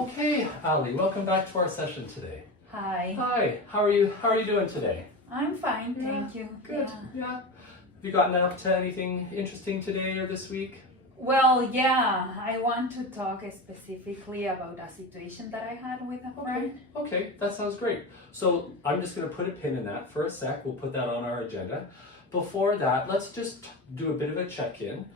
Okay, Ali, welcome back to our session today. Hi. Hi, how are you doing today? I'm fine, thank you. Good, yeah. Have you gotten up to anything interesting today or this week? Well, yeah, I want to talk specifically about a situation that I had with a friend. Okay, that sounds great. So I'm just going to put a pin in that for a sec. We'll put that on our agenda. Before that, let's just do a bit of a check-in.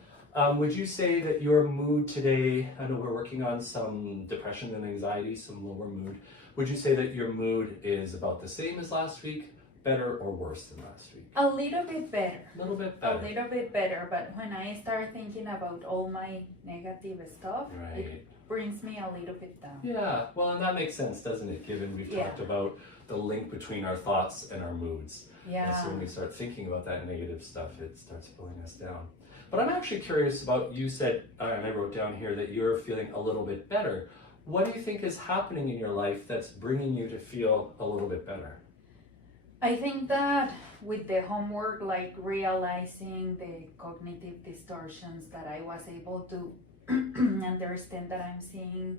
Would you say that your mood today, I know we're working on some depression and anxiety, some lower mood. Would you say that your mood is about the same as last week, better or worse than last week? A little bit better. A little bit better. A little bit better, but when I start thinking about all my negative stuff, it brings me a little bit down. Yeah, well, and that makes sense, doesn't it? Given we've talked about the link between our thoughts and our moods. Yeah. And so when we start thinking about that negative stuff, it starts pulling us down. But I'm actually curious about, you said, and I wrote down here, that you're feeling a little bit better. What do you think is happening in your life that's bringing you to feel a little bit better? I think that with the homework, like realizing the cognitive distortions, that I was able to understand that I'm seeing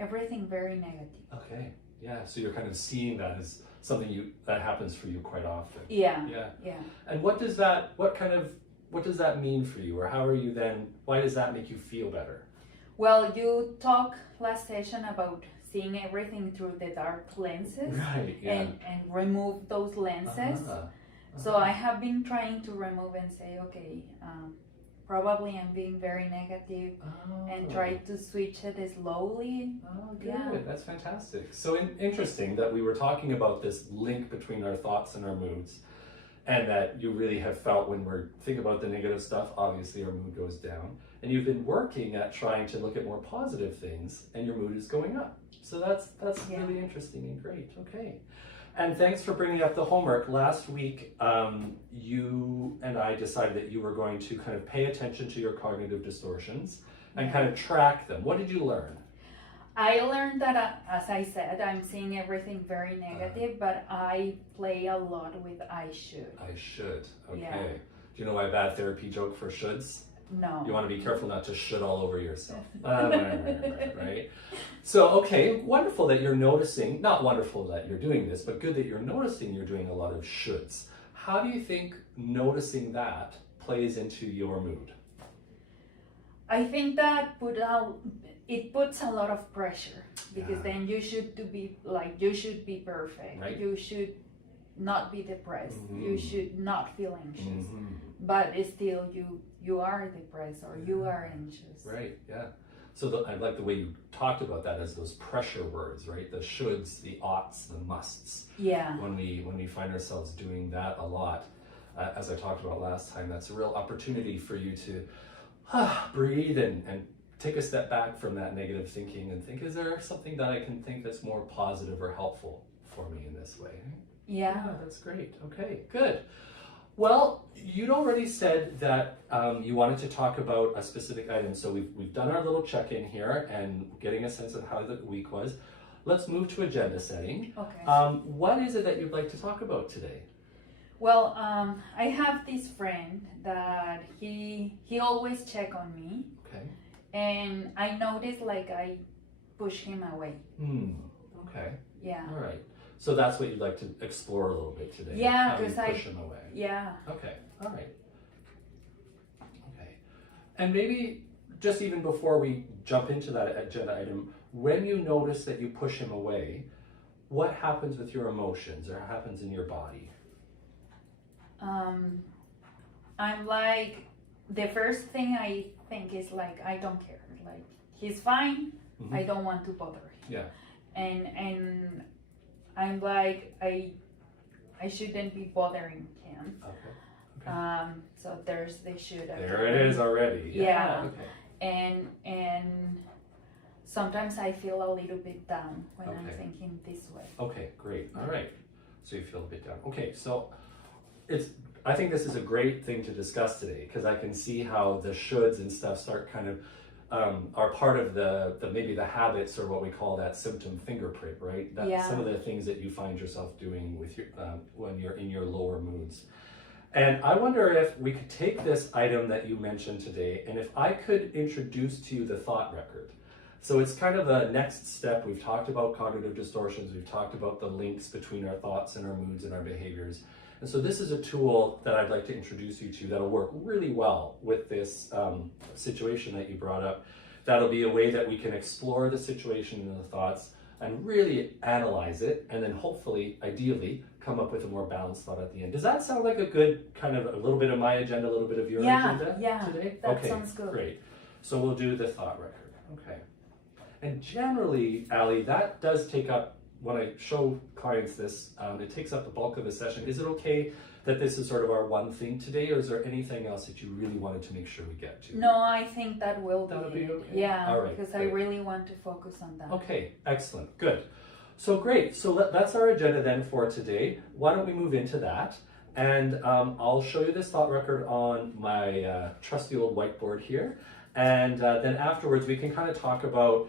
everything very negative. Okay, yeah, so you're kind of seeing that as something that happens for you quite often. Yeah. And what does that mean for you, or how are you then, why does that make you feel better? Well, you talked last session about seeing everything through the dark lenses, right? Yeah. and remove those lenses. So I have been trying to remove and say, okay, probably I'm being very negative, and try to switch it slowly. Oh, good. That's fantastic. So interesting that we were talking about this link between our thoughts and our moods, and that you really have felt when we're thinking about the negative stuff, obviously our mood goes down, and you've been working at trying to look at more positive things, and your mood is going up. So that's really interesting and great. Okay. And thanks for bringing up the homework. Last week, you and I decided that you were going to kind of pay attention to your cognitive distortions and kind of track them. What did you learn? I learned that, as I said, I'm seeing everything very negative, but I play a lot with I should. I should, okay. Yeah. Do you know my bad therapy joke for shoulds? No. You want to be careful not to should all over yourself. Right? So, okay, wonderful that you're noticing, not wonderful that you're doing this, but good that you're noticing you're doing a lot of shoulds. How do you think noticing that plays into your mood? I think that it puts a lot of pressure, because then you should be perfect. Right. You should not be depressed. You should not feel anxious. But still you are depressed or you are anxious. Right, yeah. So I like the way you talked about that as those pressure words, right? The shoulds, the oughts, the musts. Yeah. When we find ourselves doing that a lot, as I talked about last time, that's a real opportunity for you to breathe and take a step back from that negative thinking and think, is there something that I can think that's more positive or helpful for me in this way? Yeah, that's great. Okay, good. Well, you'd already said that you wanted to talk about a specific item, so we've done our little check-in here and getting a sense of how the week was. Let's move to agenda setting. Okay. What is it that you'd like to talk about today? Well, I have this friend that he always check on me. Okay. And I noticed like I push him away. Okay. Yeah. All right. So that's what you'd like to explore a little bit today. Yeah, because I push him away. Yeah. Okay. All right. Okay. And maybe just even before we jump into that agenda item, when you notice that you push him away, what happens with your emotions or happens in your body? I'm like, the first thing I think is like, I don't care. Like, he's fine. I don't want to bother him. Yeah. And I'm like, I shouldn't be bothering him. Okay. So there's the should. There it is already. Yeah. Okay. And sometimes I feel a little bit down when I'm thinking this way. Okay, great. All right. So you feel a bit down. Okay, so I think this is a great thing to discuss today, because I can see how the shoulds and stuff start kind of are part of the maybe the habits, or what we call that symptom fingerprint, right? That's some of the things that you find yourself doing with your when you're in your lower moods. And I wonder if we could take this item that you mentioned today, and if I could introduce to you the thought record So it's kind of the next step. We've talked about cognitive distortions. We've talked about the links between our thoughts and our moods and our behaviors. And so this is a tool that I'd like to introduce you to that'll work really well with this situation that you brought up. That'll be a way that we can explore the situation and the thoughts and really analyze it, and then hopefully, ideally, come up with a more balanced thought at the end. Does that sound like a good kind of a little bit of my agenda, a little bit of your agenda today? That sounds good. Great. So we'll do the thought record. Okay. And generally, Ali, that does take up, when I show clients this, it takes up the bulk of the session. Is it okay that this is sort of our one thing today, or is there anything else that you really wanted to make sure we get to? No, I think that will be. That'll be okay. Yeah, all right, because great. I really want to focus on that. Okay, excellent, good. So great, so that's our agenda then for today. Why don't we move into that? And I'll show you this thought record on my trusty old whiteboard here. And then afterwards we can kind of talk about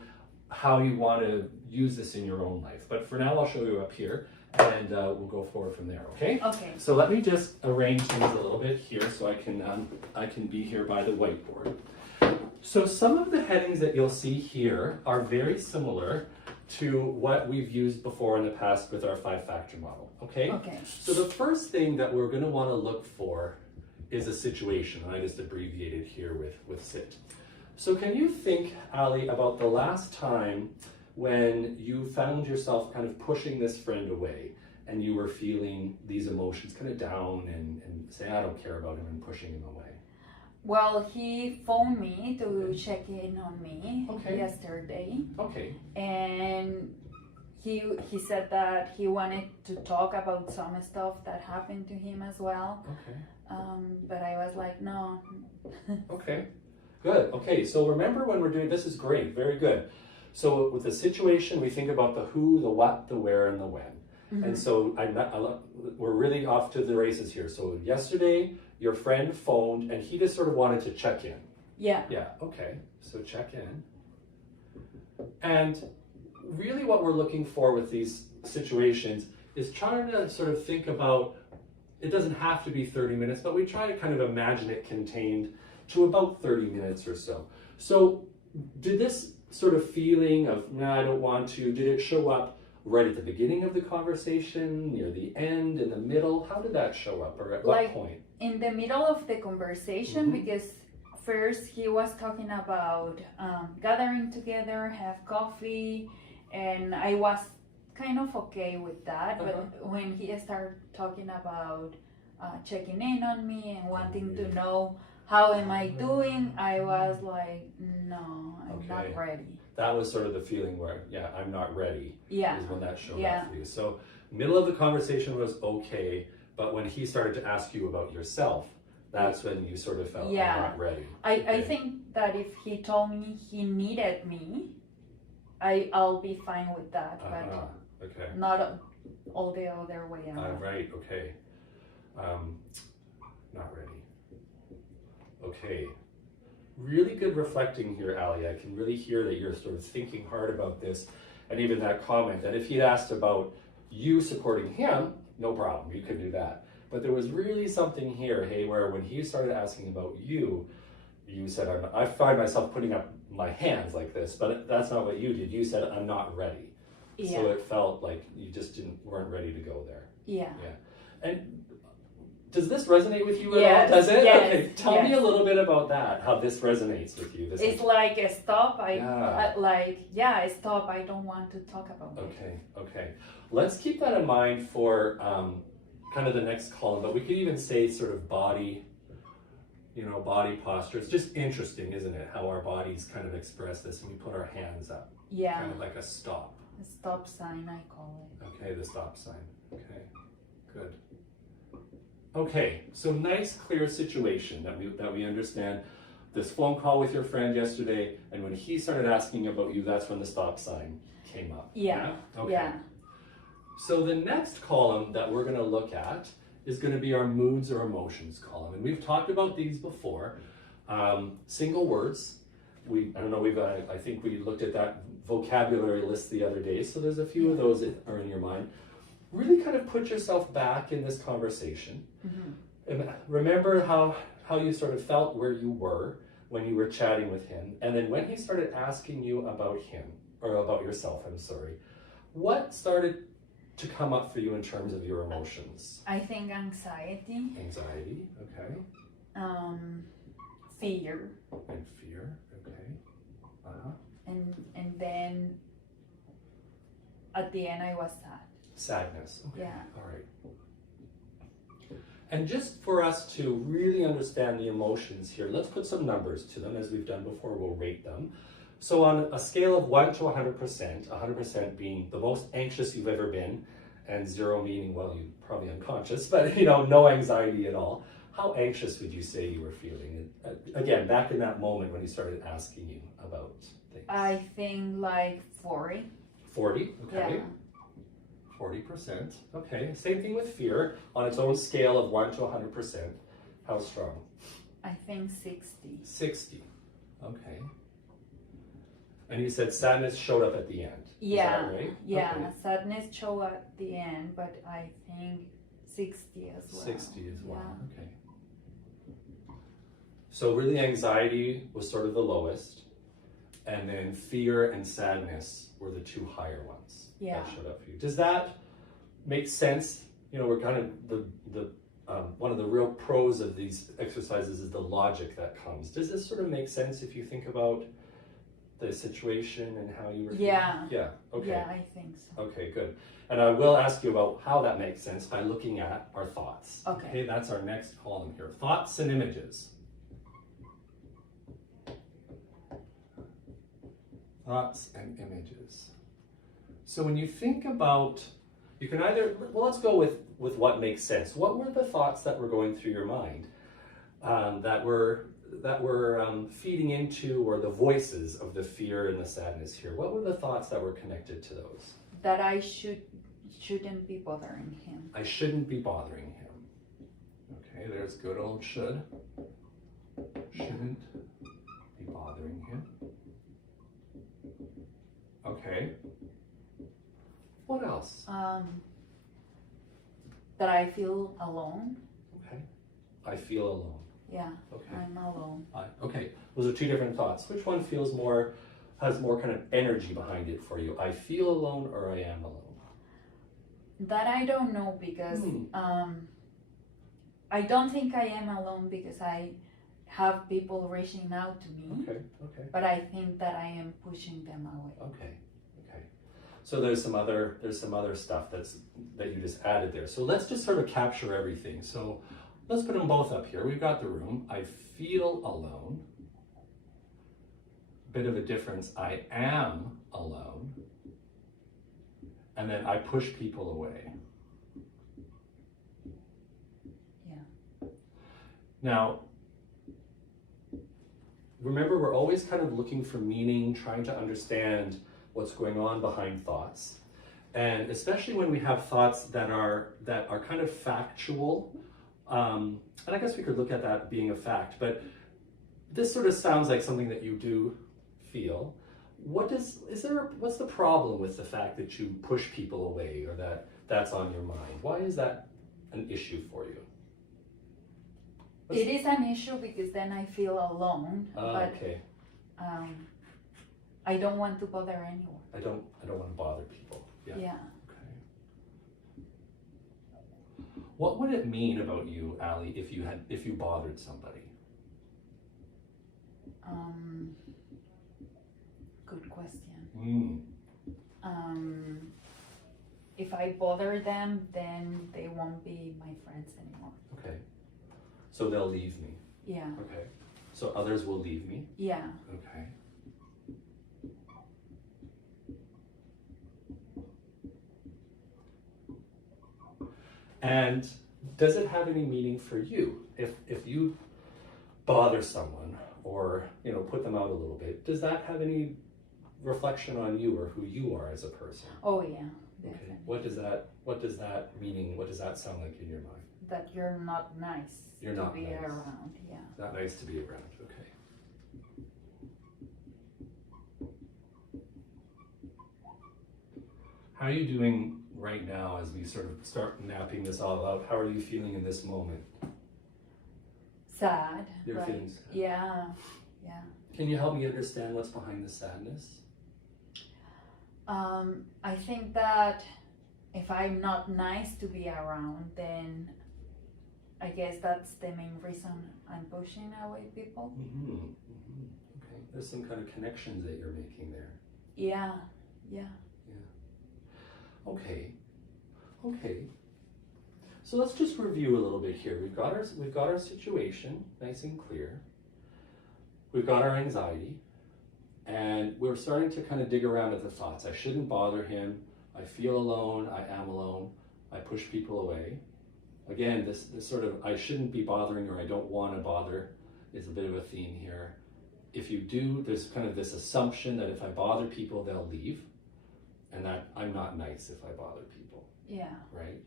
how you want to use this in your own life. But for now, I'll show you up here, and we'll go forward from there, okay? Okay. So let me just arrange things a little bit here so I can be here by the whiteboard. So some of the headings that you'll see here are very similar to what we've used before in the past with our 5-factor model, okay? Okay. So the first thing that we're going to want to look for is a situation, and I just abbreviated here with SIT. So can you think, Ali, about the last time when you found yourself kind of pushing this friend away and you were feeling these emotions kind of down and saying, I don't care about him, and pushing him away? Well, he phoned me to check in on me Okay. yesterday. Okay. And he said that he wanted to talk about some stuff that happened to him as well. Okay. But I was like, no. Okay. Good. Okay, so remember when we're doing, this is great, very good. So with the situation, we think about the who, the what, the where, and the when. Mm-hmm. And so we're really off to the races here. So yesterday, your friend phoned and he just sort of wanted to check in. Yeah. Yeah, okay, so check in. And really what we're looking for with these situations is trying to sort of think about, it doesn't have to be 30 minutes, but we try to kind of imagine it contained to about 30 minutes or so. So did this sort of feeling of, nah, I don't want to, did it show up right at the beginning of the conversation, near the end, in the middle? How did that show up, or at what point? In the middle of the conversation, because first he was talking about gathering together, have coffee, and I was kind of okay with that. But when he started talking about checking in on me and wanting to know how am I doing, I was like, no, I'm not ready. That was sort of the feeling where, yeah, I'm not ready, is when that showed up for you. So middle of the conversation was okay, but when he started to ask you about yourself, that's when you sort of felt, I'm not ready. I think that if he told me he needed me, I'll be fine with that, but not all the other way around. Right, okay. Not ready. Okay. Really good reflecting here, Ali. I can really hear that you're sort of thinking hard about this, and even that comment that if he'd asked about you supporting him, no problem, you could do that. But there was really something here, hey, where when he started asking about you, you said, I find myself putting up my hands like this, but that's not what you did. You said, I'm not ready. Yeah. So it felt like you just weren't ready to go there. Yeah. Yeah. And does this resonate with you at all? Does it? Yes, okay. Tell me a little bit about that, how this resonates with you. It's like a stop. Stop. I don't want to talk about it. Okay. Let's keep that in mind for kind of the next column, but we could even say sort of body, body posture. It's just interesting, isn't it? How our bodies kind of express this, and we put our hands up. Yeah. Kind of like a stop. A stop sign, I call it. Okay, the stop sign. Okay, good. Okay, so nice, clear situation that we understand. This phone call with your friend yesterday, and when he started asking about you, that's when the stop sign came up. Yeah. Okay. Yeah. So the next column that we're going to look at is going to be our moods or emotions column, and we've talked about these before. Single words. I think we looked at that vocabulary list the other day, so there's a few of those that are in your mind. Really kind of put yourself back in this conversation. Mm-hmm. And remember how you sort of felt where you were when you were chatting with him, and then when he started asking you about him, or about yourself, I'm sorry, what started to come up for you in terms of your emotions? I think anxiety. Anxiety, okay. Fear. And fear, okay. Uh-huh. And then at the end I was sad. Sadness, okay, Yeah. all right. And just for us to really understand the emotions here, let's put some numbers to them. As we've done before, we'll rate them. So on a scale of 1 to 100%, 100% being the most anxious you've ever been, and 0 meaning, well, you're probably unconscious, but no anxiety at all. How anxious would you say you were feeling? Again, back in that moment when he started asking you about things. I think like 40. 40, okay. Yeah. 40%, okay. Same thing with fear, on its own scale of 1 to 100%. How strong? I think 60. 60, okay. And you said sadness showed up at the end. Yeah, Is that right? yeah. Okay. Sadness showed at the end, but I think 60 as well. 60 as well, Yeah. okay. So really anxiety was sort of the lowest, and then fear and sadness were the 2 higher ones Yeah. that showed up for you. Does that make sense? We're kind of one of the real pros of these exercises is the logic that comes. Does this sort of make sense if you think about the situation and how you were feeling? Yeah. Yeah, okay. Yeah, I think so. Okay, good. And I will ask you about how that makes sense by looking at our thoughts. Okay. That's our next column here. Thoughts and images. Thoughts and images. So when you think about, you can either, well, let's go with what makes sense. What were the thoughts that were going through your mind that were feeding into, or the voices of the fear and the sadness here? What were the thoughts that were connected to those? That I shouldn't be bothering him. I shouldn't be bothering him. Okay, there's good old should. Shouldn't be bothering him. Okay. What else? That I feel alone. Okay. I feel alone. Yeah, Okay. I'm alone. Okay. Those are 2 different thoughts. Which one has more kind of energy behind it for you? I feel alone, or I am alone? That I don't know, because I don't think I am alone, because I have people reaching out to me. Okay. Okay. But I think that I am pushing them away. Okay. Okay. So there's some other stuff that you just added there. So let's just sort of capture everything. So let's put them both up here. We've got the room. I feel alone. Bit of a difference. I am alone. And then I push people away. Yeah. Now, remember, we're always kind of looking for meaning, trying to understand what's going on behind thoughts. And especially when we have thoughts that are kind of factual, and I guess we could look at that being a fact, but this sort of sounds like something that you do feel. What's the problem with the fact that you push people away, or that's on your mind? Why is that an issue for you? It is an issue because then I feel alone, but okay. I don't want to bother anyone. I don't want to bother people. Yeah. Yeah. Okay. What would it mean about you, Ali, if you bothered somebody? Good question. Mm. If I bother them, then they won't be my friends anymore. Okay. So they'll leave me. Yeah. Okay. So others will leave me. Yeah. Okay. And does it have any meaning for you? If you bother someone, or put them out a little bit, does that have any reflection on you or who you are as a person? Oh yeah, definitely. Okay. What does that meaning? What does that sound like in your mind? That you're not nice You're to not be nice. around. Yeah. Not nice to be around. Okay. How are you doing right now as we sort of start mapping this all out? How are you feeling in this moment? Sad. You're like, feeling sad. Yeah. Yeah. Can you help me understand what's behind the sadness? I think that if I'm not nice to be around, then I guess that's the main reason I'm pushing away people. Okay, there's some kind of connections that you're making there. Yeah. Okay. So let's just review a little bit here. We've got our situation nice and clear. We've got our anxiety, and we're starting to kind of dig around at the thoughts. I shouldn't bother him. I feel alone. I am alone. I push people away. Again, this sort of I shouldn't be bothering or I don't want to bother is a bit of a theme here. If you do, there's kind of this assumption that if I bother people, they'll leave, and that I'm not nice if I bother people. Yeah. Right?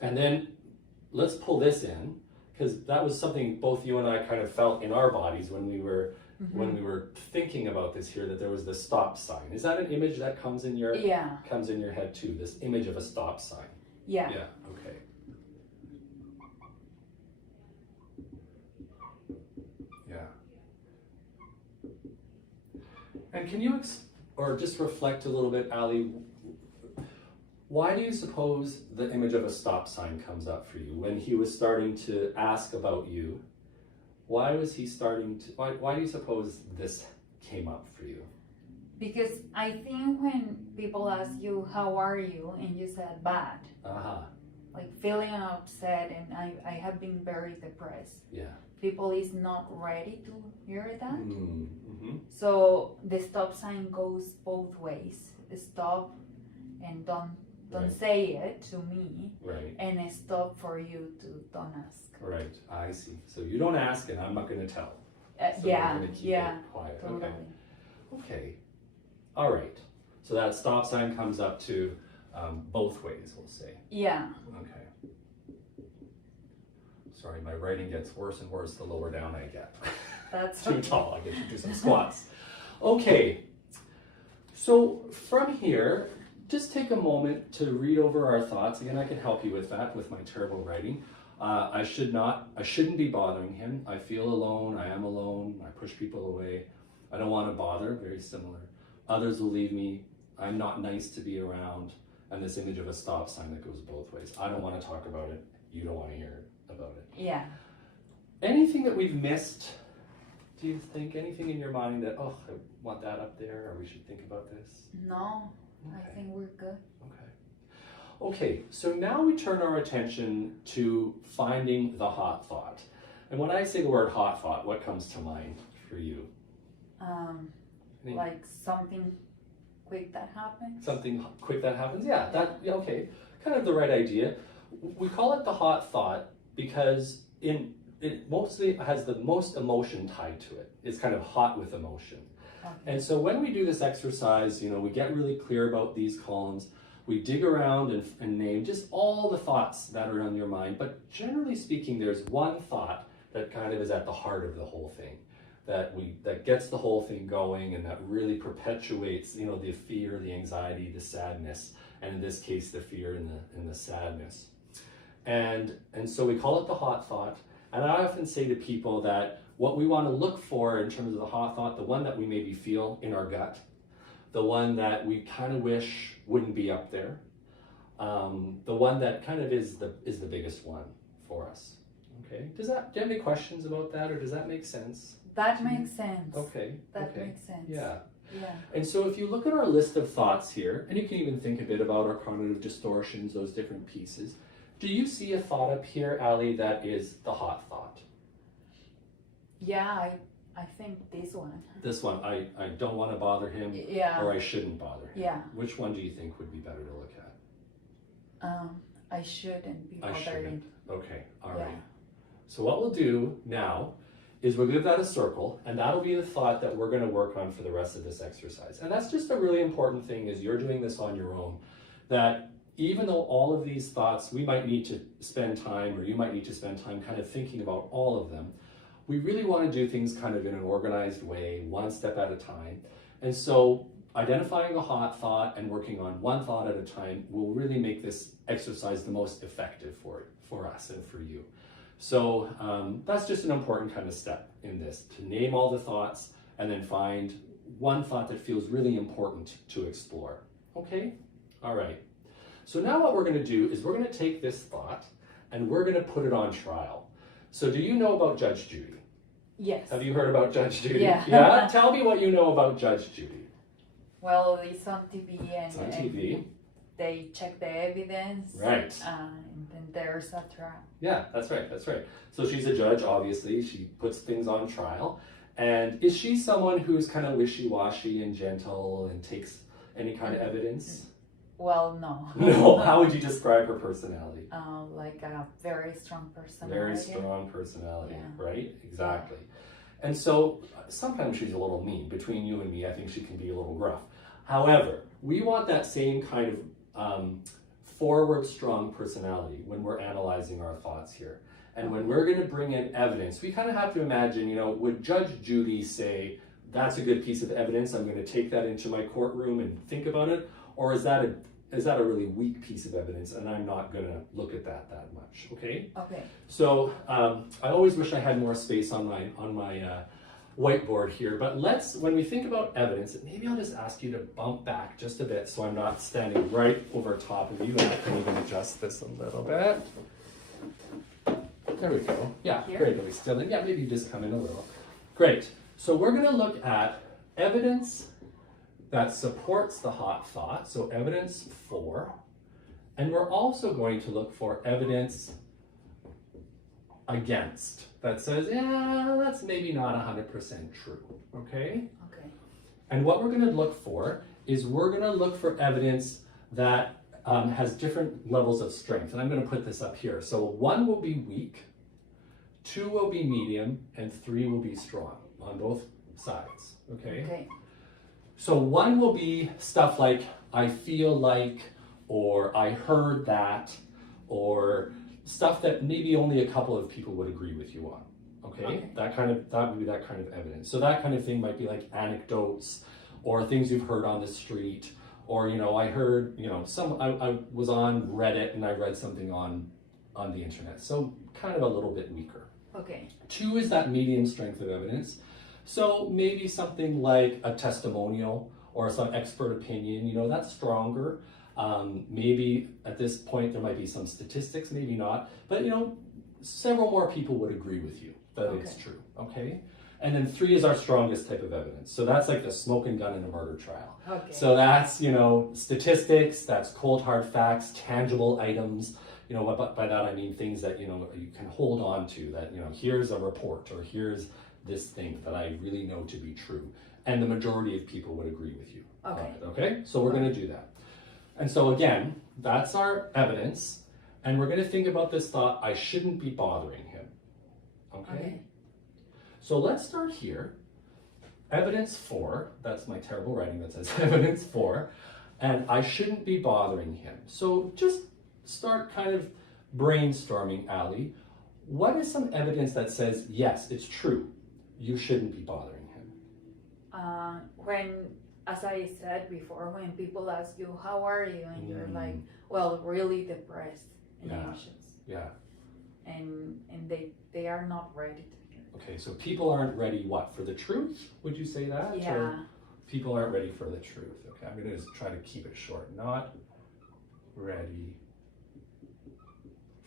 And then let's pull this in, because that was something both you and I kind of felt in our bodies when we were thinking about this here, that there was this stop sign. Is that an image that comes in your head too? This image of a stop sign. Yeah. Yeah. Okay. Yeah. And can you or just reflect a little bit, Ali? Why do you suppose the image of a stop sign comes up for you when he was starting to ask about you? Why was he starting to? Why do you suppose this came up for you? Because I think when people ask you, how are you? And you said bad, like feeling upset, and I have been very depressed. Yeah. People is not ready to hear that. Mm-hmm. So the stop sign goes both ways. Stop and don't say it to me. Right. And stop for you to don't ask. Right. I see. So you don't ask, and I'm not going to tell. So yeah. we're going to keep Yeah. it quiet. Totally. Okay. All right. So that stop sign comes up to both ways, we'll say. Yeah. Okay. Sorry, my writing gets worse and worse the lower down I get. That's Too tall. I get you to do some squats. Okay. So from here, just take a moment to read over our thoughts. Again, I can help you with that with my terrible writing. I shouldn't be bothering him. I feel alone. I am alone. I push people away. I don't want to bother. Very similar. Others will leave me. I'm not nice to be around. And this image of a stop sign that goes both ways. I don't want to talk about it. You don't want to hear about it. Yeah. Anything that we've missed? Do you think anything in your mind that, oh, I want that up there, or we should think about this? No, Okay. I think we're good. Okay, so now we turn our attention to finding the hot thought. And when I say the word hot thought, what comes to mind for you? Like something quick that happens. Something quick that happens? Yeah, okay. Kind of the right idea. We call it the hot thought because it mostly has the most emotion tied to it. It's kind of hot with emotion. Okay. And so when we do this exercise, we get really clear about these columns. We dig around and name just all the thoughts that are on your mind. But generally speaking, there's one thought that kind of is at the heart of the whole thing, that gets the whole thing going, and that really perpetuates, the fear, the anxiety, the sadness, and in this case, the fear and the sadness. And so we call it the hot thought. And I often say to people that what we want to look for in terms of the hot thought, the one that we maybe feel in our gut, the one that we kind of wish wouldn't be up there, the one that kind of is the biggest one for us. Okay. Do you have any questions about that, or does that make sense? That makes sense. Okay. That makes sense. Yeah. Yeah. And so if you look at our list of thoughts here, and you can even think a bit about our cognitive distortions, those different pieces, do you see a thought up here, Ali, that is the hot thought? Yeah, I think this one. This one, I don't want to bother him, or I shouldn't bother him. Yeah. Which one do you think would be better to look at? I shouldn't be bothering. I shouldn't. Okay, all right. So what we'll do now is we'll give that a circle, and that'll be the thought that we're going to work on for the rest of this exercise. And that's just a really important thing, is you're doing this on your own, that even though all of these thoughts, we might need to spend time, or you might need to spend time kind of thinking about all of them, we really want to do things kind of in an organized way, one step at a time. And so identifying the hot thought and working on one thought at a time will really make this exercise the most effective for us and for you. So that's just an important kind of step in this, to name all the thoughts and then find one thought that feels really important to explore. Okay? All right. So now what we're going to do is we're going to take this thought and we're going to put it on trial. So do you know about Judge Judy? Yes. Have you heard about Judge Judy? Yeah. Yeah? Tell me what you know about Judge Judy. Well, it's on TV and, It's on TV. and they check the evidence. Right. And then there's a trial. Yeah, that's right, that's right. So she's a judge, obviously. She puts things on trial. And is she someone who's kind of wishy-washy and gentle and takes any kind of evidence? Well, no. No, how would you describe her personality? Like a very strong personality. Very strong personality, Yeah. right? Exactly. And so sometimes she's a little mean. Between you and me, I think she can be a little gruff. However, we want that same kind of forward strong personality when we're analyzing our thoughts here. And when we're going to bring in evidence, we kind of have to imagine, you know, would Judge Judy say, that's a good piece of evidence, I'm going to take that into my courtroom and think about it? Or is that a really weak piece of evidence and I'm not going to look at that much, okay? Okay. So I always wish I had more space on my whiteboard here, but when we think about evidence, maybe I'll just ask you to bump back just a bit so I'm not standing right over top of you, and I can even adjust this a little bit. There we go. Yeah, Here? great. Are we still in? Yeah, maybe just come in a little. Great. So we're going to look at evidence that supports the hot thought, so evidence for, and we're also going to look for evidence against, that says, yeah, that's maybe not 100% true, okay? Okay. And what we're going to look for is we're going to look for evidence that has different levels of strength. And I'm going to put this up here. So 1 will be weak, 2 will be medium, and 3 will be strong on both sides, okay? Okay. So 1 will be stuff like, I feel like, or I heard that, or stuff that maybe only a couple of people would agree with you on, okay? That would be that kind of evidence. So that kind of thing might be like anecdotes, or things you've heard on the street, or, you know, I heard, you know, I was on Reddit and I read something on the internet. So kind of a little bit weaker. Okay. 2 is that medium strength of evidence. So maybe something like a testimonial or some expert opinion, you know, that's stronger. Maybe at this point there might be some statistics, maybe not, but you know, several more people would agree with you that it's true, okay? And then 3 is our strongest type of evidence. So that's like the smoking gun in a murder trial. Okay. So that's, you know, statistics, that's cold hard facts, tangible items. You know, by that I mean things that, you know, you can hold on to, that, you know, here's a report or here's this thing that I really know to be true. And the majority of people would agree with you. Okay. On it, okay? So we're going to do that. And so again, that's our evidence. And we're going to think about this thought, I shouldn't be bothering him. Okay? So let's start here. Evidence for, that's my terrible writing that says evidence for, and I shouldn't be bothering him. So just start kind of brainstorming, Ali. What is some evidence that says, yes, it's true, you shouldn't be bothering him? When, as I said before, when people ask you, how are you? And you're like, well, really depressed and anxious. Yeah. And they are not ready to hear it. Okay, so people aren't ready, what, for the truth? Would you say that? Yeah. Or people aren't ready for the truth. Okay, I'm going to just try to keep it short. Not ready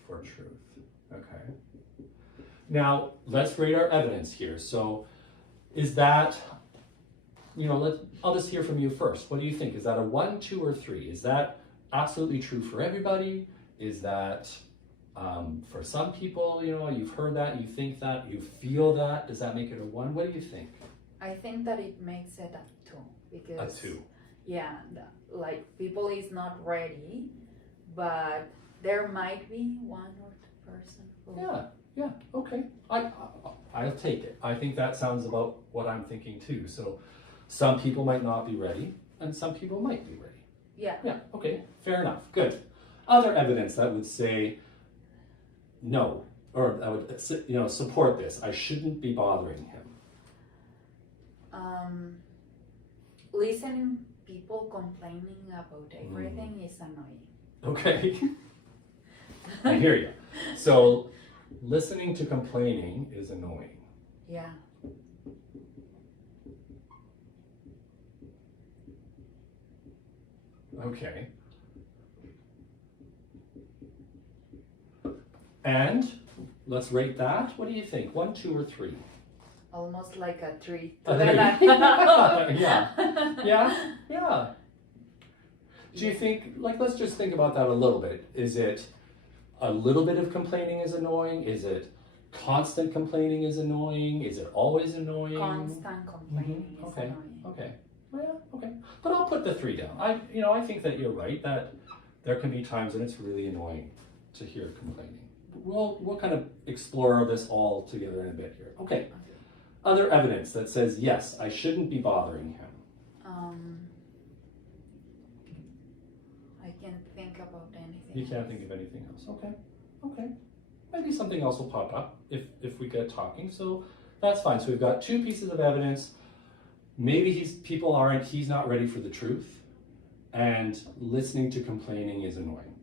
for truth. Okay. Now, let's rate our evidence here. So, is that, you know, I'll just hear from you first. What do you think? Is that a 1, 2, or 3? Is that absolutely true for everybody? Is that for some people, you know, you've heard that, you think that, you feel that? Does that make it a 1? What do you think? I think that it makes it a 2. Because, A 2. Yeah, like people is not ready, but there might be 1 or 2 person who... Yeah, okay. I'll take it. I think that sounds about what I'm thinking too. So some people might not be ready, and some people might be ready. Yeah. Yeah, okay, fair enough. Good. Other evidence that would say no, or I would, you know, support this. I shouldn't be bothering him. Listening people complaining about everything is annoying. Okay. I hear you. So Listening to complaining is annoying. Yeah. Okay. And let's rate that. What do you think? 1, 2, or 3? Almost like a 3. Yeah. Yeah. Do you think, like, let's just think about that a little bit. Is it a little bit of complaining is annoying? Is it constant complaining is annoying? Is it always annoying? Constant complaining is annoying. Okay. Well, okay. But I'll put the 3 down. I think that you're right, that there can be times when it's really annoying to hear complaining. We'll kind of explore this all together in a bit here. Okay. Other evidence that says, yes, I shouldn't be bothering him. I can't think about anything. You can't think of anything else. Okay. Maybe something else will pop up if we get talking. So that's fine. So we've got 2 pieces of evidence. Maybe he's not ready for the truth, and listening to complaining is annoying.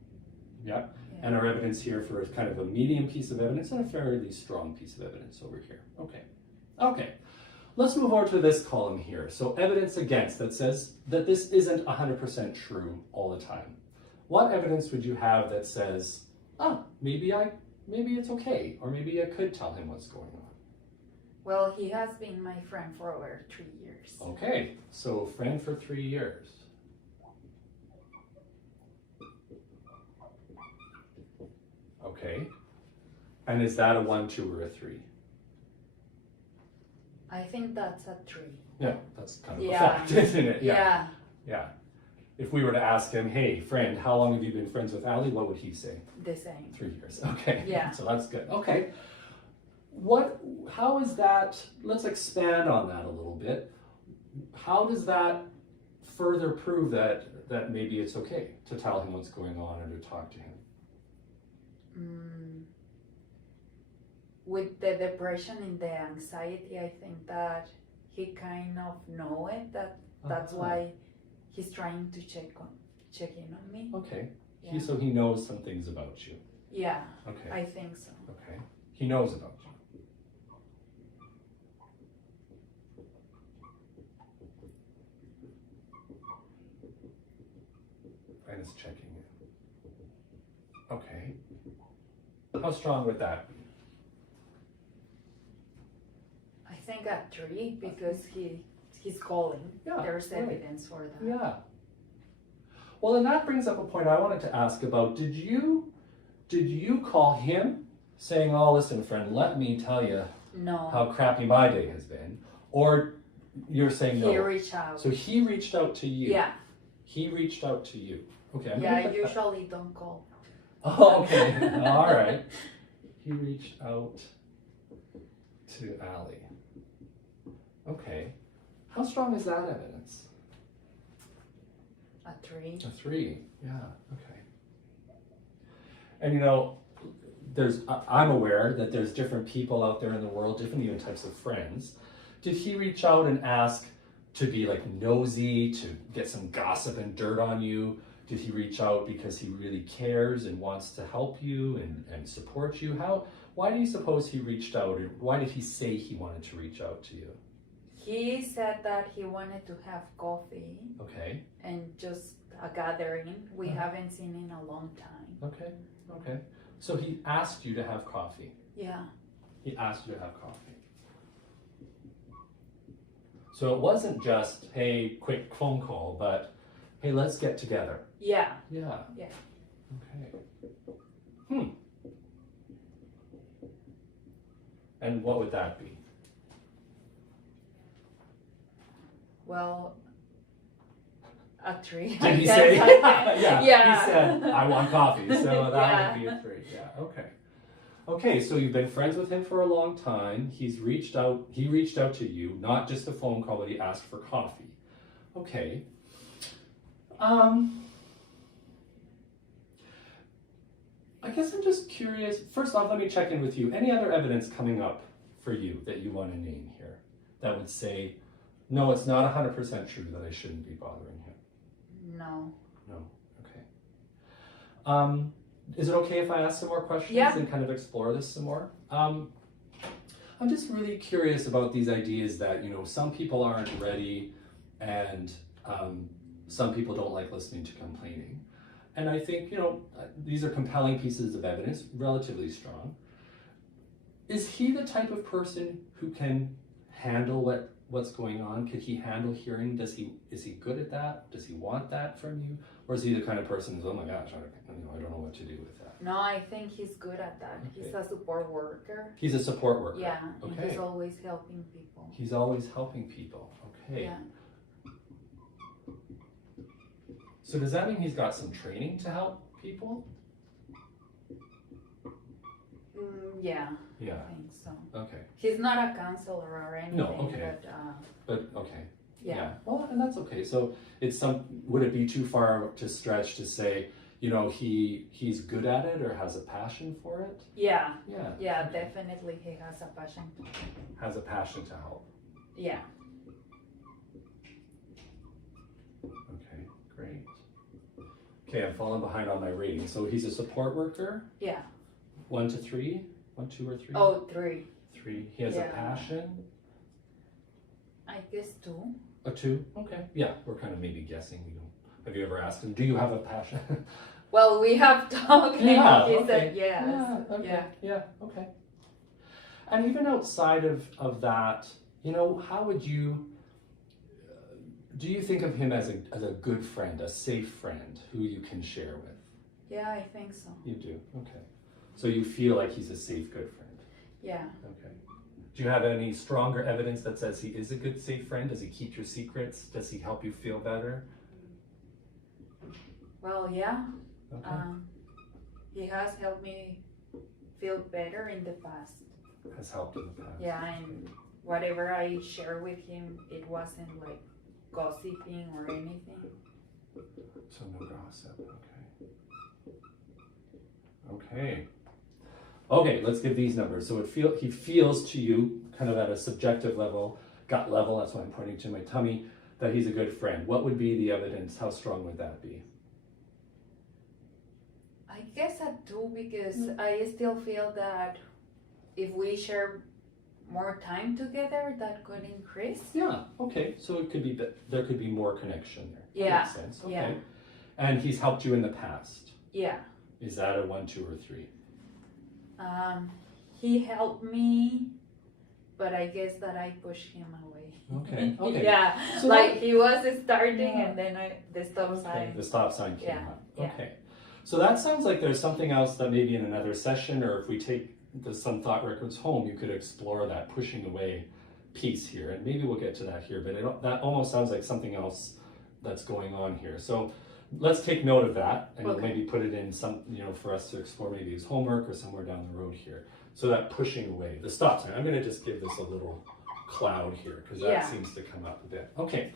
Yeah. And our evidence here for kind of a medium piece of evidence and a fairly strong piece of evidence over here. Okay. Let's move over to this column here. So evidence against, that says that this isn't 100% true all the time. What evidence would you have that says, maybe it's okay, or maybe I could tell him what's going on? Well, he has been my friend for over 3 years. Okay, so friend for 3 years. Okay. And is that a 1, 2, or a 3? I think that's a 3. Yeah, that's kind of a fact, isn't it? Yeah. If we were to ask him, hey, friend, how long have you been friends with Ali? What would he say? The same. 3 years. Okay. Yeah. So that's good. Okay. How is that? Let's expand on that a little bit. How does that further prove that maybe it's okay to tell him what's going on or to talk to him? With the depression and the anxiety, I think that he kind of know it. That's why he's trying to check in on me. Okay. Yeah. So he knows some things about you. Yeah. Okay. I think so. Okay. He knows about you. And it's checking in. Okay. How strong would that be? I think a 3 because he's calling. Yeah, There's right. evidence for that. Yeah. Well, and that brings up a point I wanted to ask about. Did you call him saying, oh, listen, friend, let me tell you how crappy my day has been? Or you're saying no? He reached out. So he reached out to you? Yeah. He reached out to you. Okay. I usually don't call. Oh, okay. All right. He reached out to Ali. Okay. How strong is that evidence? A 3. A 3. Yeah. Okay. And I'm aware that there's different people out there in the world, different even types of friends. Did he reach out and ask to be like nosy, to get some gossip and dirt on you? Did he reach out because he really cares and wants to help you and support you? Why do you suppose he reached out, or why did he say he wanted to reach out to you? He said that he wanted to have coffee. Okay. And just a gathering. We haven't seen in a long time. Okay. So he asked you to have coffee. Yeah. He asked you to have coffee. So it wasn't just, hey, quick phone call, but hey, let's get together. Yeah. Yeah. Yeah. Okay. And what would that be? Well, a 3. Did he say? Yeah. He said, I want coffee. So that would be a 3. Yeah. Okay. Okay. So you've been friends with him for a long time. He reached out to you, not just a phone call, but he asked for coffee. Okay. I guess I'm just curious. First off, let me check in with you. Any other evidence coming up for you that you want to name here that would say, no, it's not 100% true that I shouldn't be bothering him? No. No. Okay. is it okay if I ask some more questions and kind of explore this some more? I'm just really curious about these ideas that, some people aren't ready and some people don't like listening to complaining. And I think, these are compelling pieces of evidence, relatively strong. Is he the type of person who can handle what's going on? Could he handle hearing? Is he good at that? Does he want that from you? Or is he the kind of person who's, oh my gosh, I don't know what to do with that? No, I think he's good at that. Okay. He's a support worker. He's a support worker. Yeah, okay. And he's always helping people. He's always helping people. Okay. Yeah. So does that mean he's got some training to help people? Yeah. Yeah. I think so. Okay. He's not a counselor or anything. No, okay. But okay. Yeah. Well, and that's okay. So would it be too far to stretch to say, he's good at it or has a passion for it? Yeah. Yeah. Yeah, definitely he has a passion. Has a passion to help. Yeah. Okay, great. Okay, I'm falling behind on my rating. So he's a support worker? Yeah. 1 to 3? 1, 2, or 3? Oh, 3. 3. He has a passion? I guess 2. A 2? Okay. Yeah, we're kind of maybe guessing. Have you ever asked him, do you have a passion? Well, we have talked. Yeah, he okay. said yes. Yeah, okay. Yeah, okay. And even outside of that, how would you, do you think of him as a good friend, a safe friend who you can share with? Yeah, I think so. You do, okay. So you feel like he's a safe, good friend? Yeah. Okay. Do you have any stronger evidence that says he is a good, safe friend? Does he keep your secrets? Does he help you feel better? Well, yeah. Okay. He has helped me feel better in the past. Has helped in the past. Yeah, and whatever I share with him, it wasn't like gossiping or anything. So no gossip, okay. Okay, let's give these numbers. So he feels to you, kind of at a subjective level, gut level, that's why I'm pointing to my tummy, that he's a good friend. What would be the evidence? How strong would that be? I guess I do, because I still feel that if we share more time together, that could increase. Yeah, okay. So it could be that there could be more connection there. Yeah. That makes sense. Okay. Yeah. And he's helped you in the past. Yeah. Is that a 1, 2, or 3? He helped me, but I guess that I pushed him away. Okay. Okay. Yeah. So like he was starting, and then the stop sign. The stop sign came up. Yeah. Okay. So that sounds like there's something else that maybe in another session, or if we take some thought records home, you could explore that pushing away piece here. And maybe we'll get to that here, but that almost sounds like something else that's going on here. So let's take note of that and maybe put it in some, for us to explore maybe as homework or somewhere down the road here. So that pushing away, the stop sign. I'm going to just give this a little cloud here because that seems to come up a bit. Okay.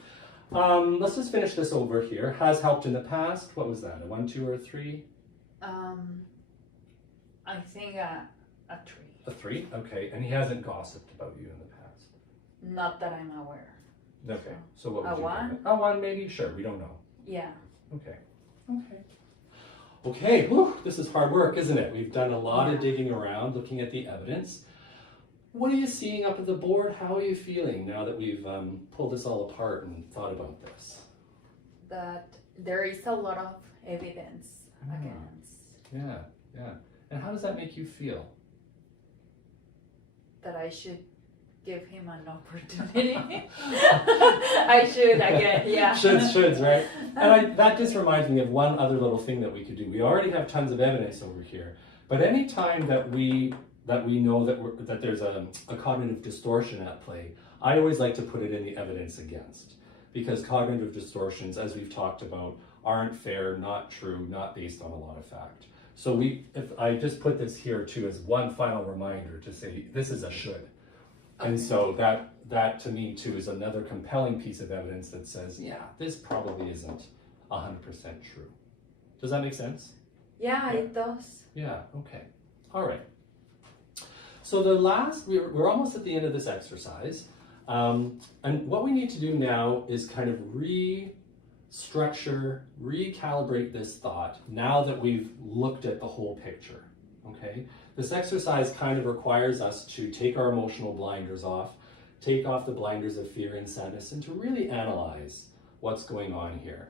Let's just finish this over here. Has helped in the past. What was that? A 1, 2, or 3? I think a 3. A 3? Okay. And he hasn't gossiped about you in the past? Not that I'm aware. Okay. So what would you 1? give it? A 1 maybe? Sure. We don't know. Yeah. Okay. Okay. Okay. Whew, this is hard work, isn't it? We've done a lot of digging around, looking at the evidence. What are you seeing up at the board? How are you feeling now that we've pulled this all apart and thought about this? That there is a lot of evidence against. Yeah, yeah. And how does that make you feel? That I should give him an opportunity. I should again, yeah. Shoulds, right? And that just reminds me of one other little thing that we could do. We already have tons of evidence over here, but any time that we know that there's a cognitive distortion at play, I always like to put it in the evidence against, because cognitive distortions, as we've talked about, aren't fair, not true, not based on a lot of fact. So if I just put this here too as one final reminder to say this is a should. Okay. And so that to me too is another compelling piece of evidence that says, yeah, this probably isn't 100% true. Does that make sense? Yeah, it does. Yeah, okay. All right. So we're almost at the end of this exercise. And what we need to do now is kind of structure, recalibrate this thought now that we've looked at the whole picture, okay? This exercise kind of requires us to take our emotional blinders off, take off the blinders of fear and sadness, and to really analyze what's going on here.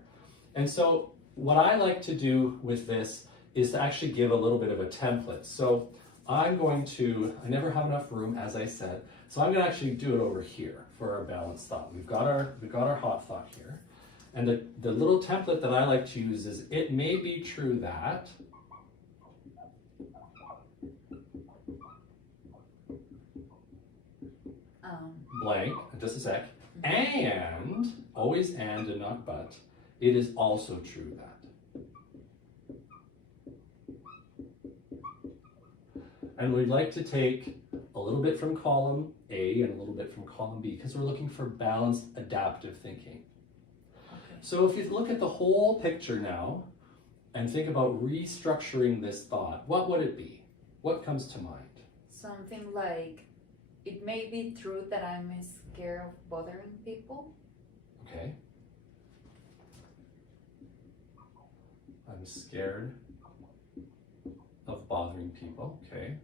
And so what I like to do with this is to actually give a little bit of a template. So I'm going to, I never have enough room, as I said, so I'm going to actually do it over here for our balanced thought. We've got our hot thought here. And the little template that I like to use is, it may be true that blank, just a sec, and, always and not but, it is also true that. And we'd like to take a little bit from column A and a little bit from column B, because we're looking for balanced adaptive thinking. Okay. So if you look at the whole picture now and think about restructuring this thought, what would it be? What comes to mind? Something like, it may be true that I'm scared of bothering people. Okay. I'm scared of bothering people, okay.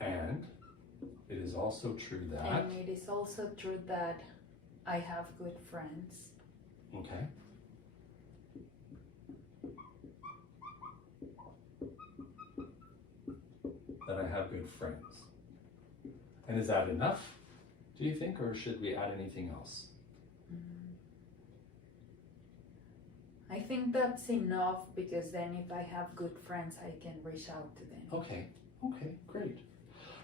And it is also true that. And it is also true that I have good friends. Okay. That I have good friends. And is that enough, do you think, or should we add anything else? I think that's enough, because then if I have good friends, I can reach out to them. Okay, great.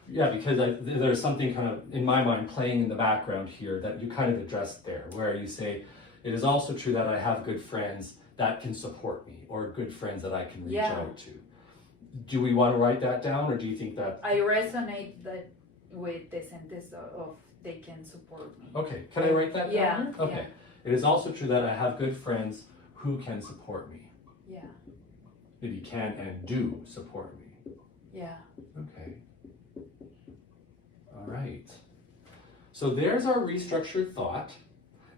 Yeah, because there's something kind of, in my mind, playing in the background here that you kind of addressed there, where you say, it is also true that I have good friends that can support me, or good friends that I can reach out to. Do we want to write that down, or do you think that? I resonate that with the sentence of they can support me. Okay, can I write that down? Yeah. Okay. Yeah. It is also true that I have good friends who can support me. Yeah. Maybe can and do support me. Yeah. Okay. All right. So there's our restructured thought.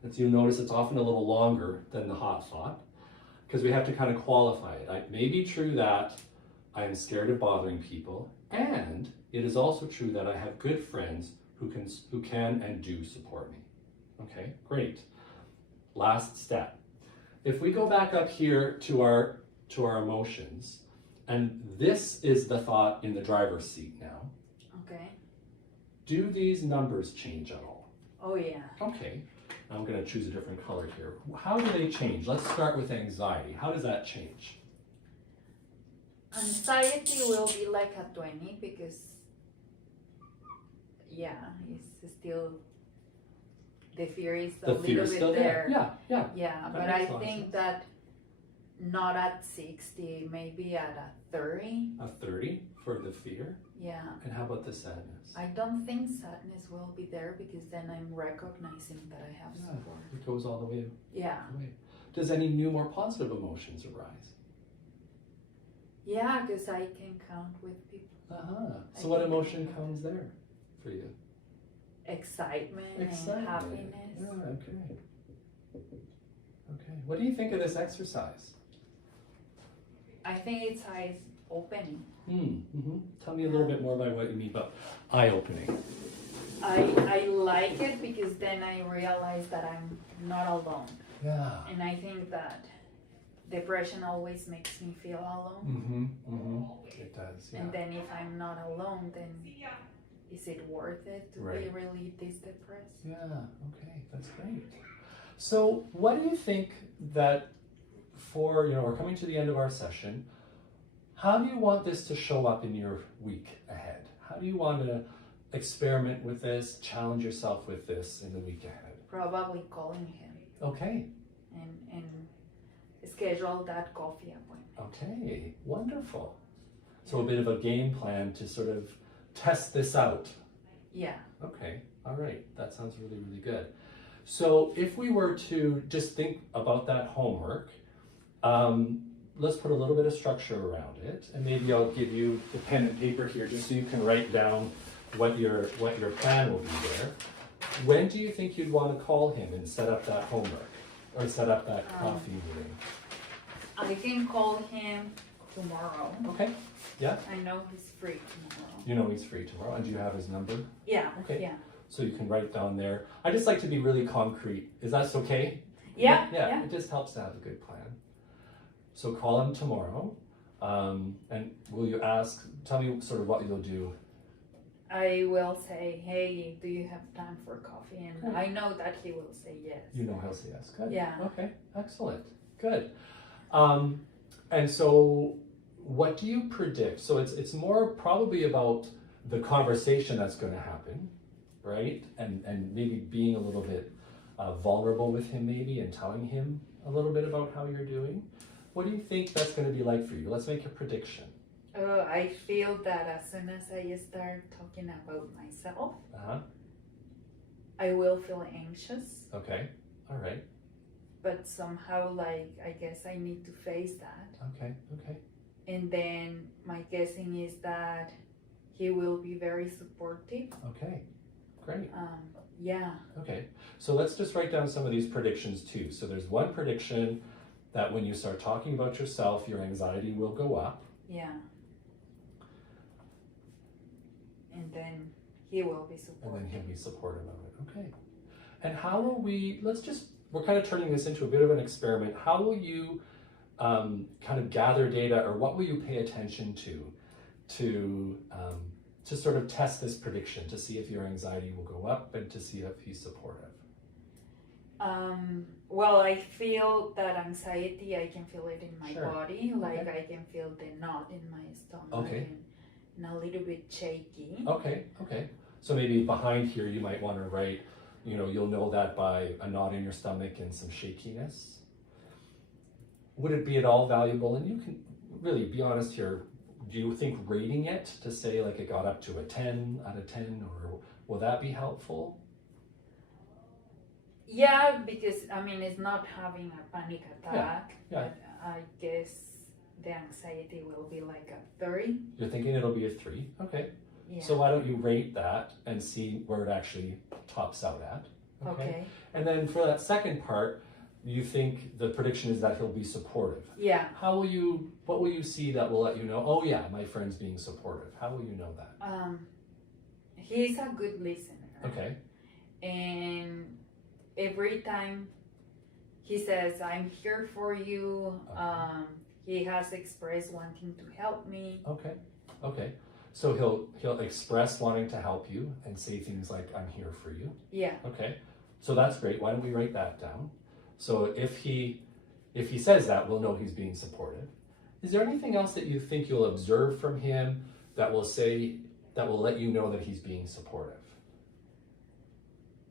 As you notice, it's often a little longer than the hot thought, because we have to kind of qualify it. It may be true that I am scared of bothering people, and it is also true that I have good friends who can and do support me. Okay, great. Last step. If we go back up here to our emotions, and this is the thought in the driver's seat now. Okay. Do these numbers change at all? Oh yeah. Okay. I'm going to choose a different color here. How do they change? Let's start with anxiety. How does that change? Anxiety will be like a 20, because yeah, it's still, the fear is a little bit there. Yeah, but I think that not at 60, maybe at a 30. A 30 for the fear? Yeah. And how about the sadness? I don't think sadness will be there, because then I'm recognizing that I have support. It goes all the way. Yeah. Does any new, more positive emotions arise? Yeah, because I can count with people. So what emotion comes there for you? Excitement and happiness. Yeah, okay. What do you think of this exercise? I think it's eye-opening. Tell me a little bit more about what you mean by eye-opening. I like it, because then I realize that I'm not alone. Yeah. And I think that depression always makes me feel alone. It does, yeah. And then if I'm not alone, then is it worth it to be really this depressed? Yeah, okay, that's great. So what do you think that for, we're coming to the end of our session, how do you want this to show up in your week ahead? How do you want to experiment with this, challenge yourself with this in the week ahead? Probably calling him. Okay. And schedule that coffee appointment. Okay, wonderful. So a bit of a game plan to sort of test this out. Yeah. Okay, all right, that sounds really, really good. So if we were to just think about that homework, let's put a little bit of structure around it, and maybe I'll give you the pen and paper here just so you can write down what your plan will be there. when do you think you'd want to call him and set up that homework or set up that coffee meeting? I can call him tomorrow. Okay. Yeah. I know he's free tomorrow. You know he's free tomorrow, and do you have his number? Yeah. Okay. Yeah. So you can write down there. I just like to be really concrete. Is that okay? Yeah. Yeah. It just helps to have a good plan. So call him tomorrow, and will you ask? Tell me sort of what you'll do. I will say, hey, do you have time for coffee? And Good. I know that he will say yes. You know he'll say yes. Good. Yeah. Okay. Excellent. Good. And so, what do you predict? So it's more probably about the conversation that's going to happen, right? And maybe being a little bit vulnerable with him, maybe, and telling him a little bit about how you're doing. What do you think that's going to be like for you? Let's make a prediction. I feel that as soon as I start talking about myself, I will feel anxious. Okay. All right. But somehow, like, I guess I need to face that. Okay. Okay. And then my guessing is that he will be very supportive. Okay. Great. Yeah. Okay. So let's just write down some of these predictions too. So there's one prediction that when you start talking about yourself, your anxiety will go up. Yeah. And then he will be supportive. And then he'll be supportive of it. Okay. And how will we're kind of turning this into a bit of an experiment. How will you kind of gather data, or what will you pay attention to sort of test this prediction, to see if your anxiety will go up and to see if he's supportive? Well, I feel that anxiety, I can feel it in my Sure. body. Like Okay. I can feel the knot in my stomach. Okay. And a little bit shaky. Okay, okay. So maybe behind here you might want to write, you'll know that by a knot in your stomach and some shakiness. Would it be at all valuable, and you can really be honest here, do you think rating it to say like it got up to a 10 out of 10, or will that be helpful? Yeah, because it's not having a panic attack. Yeah. But I guess the anxiety will be like a 3. You're thinking it'll be a 3? Okay. Yeah. So why don't you rate that and see where it actually tops out at? Okay. And then for that second part, you think the prediction is that he'll be supportive. Yeah. What will you see that will let you know, oh yeah, my friend's being supportive? How will you know that? He's a good listener. Okay. And every time he says, I'm here for you, he has expressed wanting to help me. Okay. So he'll express wanting to help you and say things like, I'm here for you. Yeah. Okay. So that's great. Why don't we write that down? So if he says that, we'll know he's being supportive. Is there anything else that you think you'll observe from him that will let you know that he's being supportive?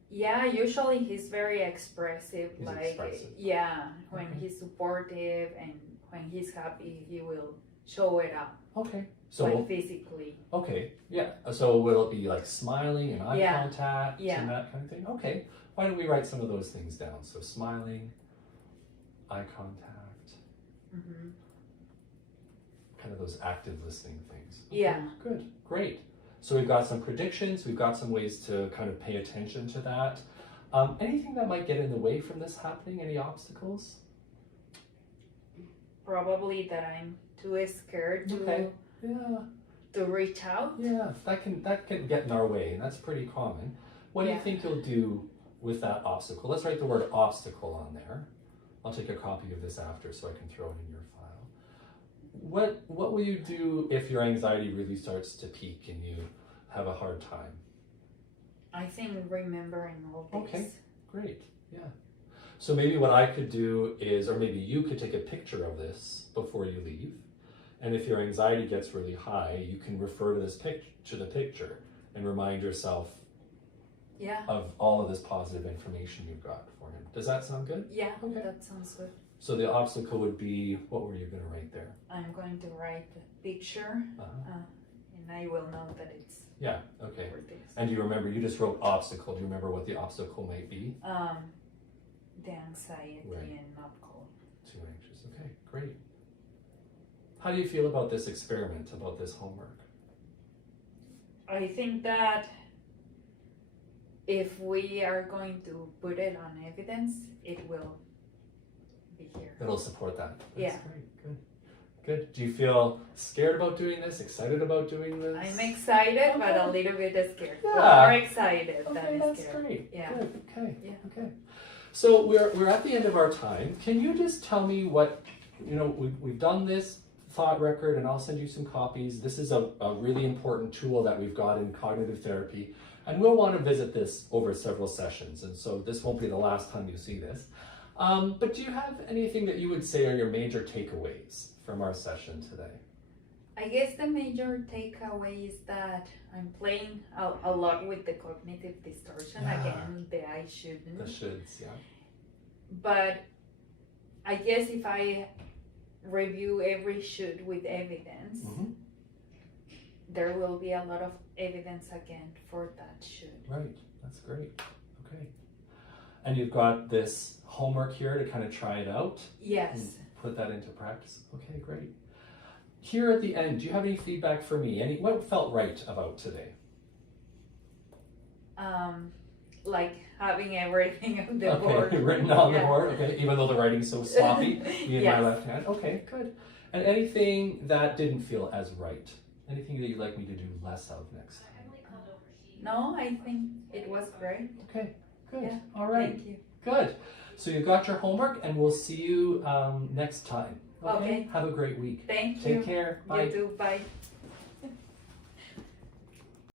Yeah, usually he's very expressive. He's like expressive. Yeah, when Okay. he's supportive and when he's happy, he will show it up. Okay. So like physically. okay, yeah. So will it be like smiling and eye Yeah. contact Yeah. and that kind of thing? Okay. Why don't we write some of those things down? So smiling, eye contact, Mm-hmm. kind of those active listening things. Okay, Yeah. Good. Great. So we've got some predictions. We've got some ways to kind of pay attention to that. Anything that might get in the way from this happening? Any obstacles? Probably that I'm too scared to Okay. Yeah. to reach out. Yeah. That can get in our way, and that's pretty common. What do you Yeah. think you'll do with that obstacle? Let's write the word obstacle on there. I'll take a copy of this after so I can throw it in your file. What will you do if your anxiety really starts to peak and you have a hard time? I think remembering all this. Okay. Great, yeah. So maybe what I could do is, or maybe you could take a picture of this before you leave. And if your anxiety gets really high, you can refer to the picture and remind yourself Yeah. of all of this positive information you've got for him. Does that sound good? Yeah, Okay. that sounds good. So the obstacle would be, what were you going to write there? I'm going to write the picture, and I will know that it's Yeah, okay. for this. And do you remember, you just wrote obstacle. Do you remember what the obstacle might be? The anxiety Right. and not cold. Too anxious. Okay, great. How do you feel about this experiment, about this homework? I think that if we are going to put it on evidence, it will be here. It'll support that. That's Yeah. great. Good. Good. Do you feel scared about doing this? Excited about doing this? I'm excited, but a little bit scared. Yeah. More excited Okay, than that's scared. great. Yeah. Good. Okay. Yeah. Okay. So we're at the end of our time. Can you just tell me what, we've done this thought record, and I'll send you some copies. This is a really important tool that we've got in cognitive therapy, and we'll want to visit this over several sessions, and so this won't be the last time you see this. But do you have anything that you would say are your major takeaways from our session today? I guess the major takeaway is that I'm playing a lot with the cognitive distortion. Yeah. Again, the I shouldn't. The shoulds, yeah. But I guess if I review every should with evidence, Mm-hmm. there will be a lot of evidence again for that should. Right, that's great. Okay. And you've got this homework here to kind of try it out. Yes. And put that into practice. Okay, great. Here at the end, do you have any feedback for me? What felt right about today? Like having everything on the Okay, board. written on the Yeah. board. Okay, even though the writing's so sloppy, me in my Yes. left hand. Okay, good. And anything that didn't feel as right? Anything that you'd like me to do less of next? No, I think it was great. Okay, good. Yeah, All right. Thank you. Good. So you've got your homework, and we'll see you next time. Okay. Have a great week. Thank you. Take care. Bye. You too. Bye.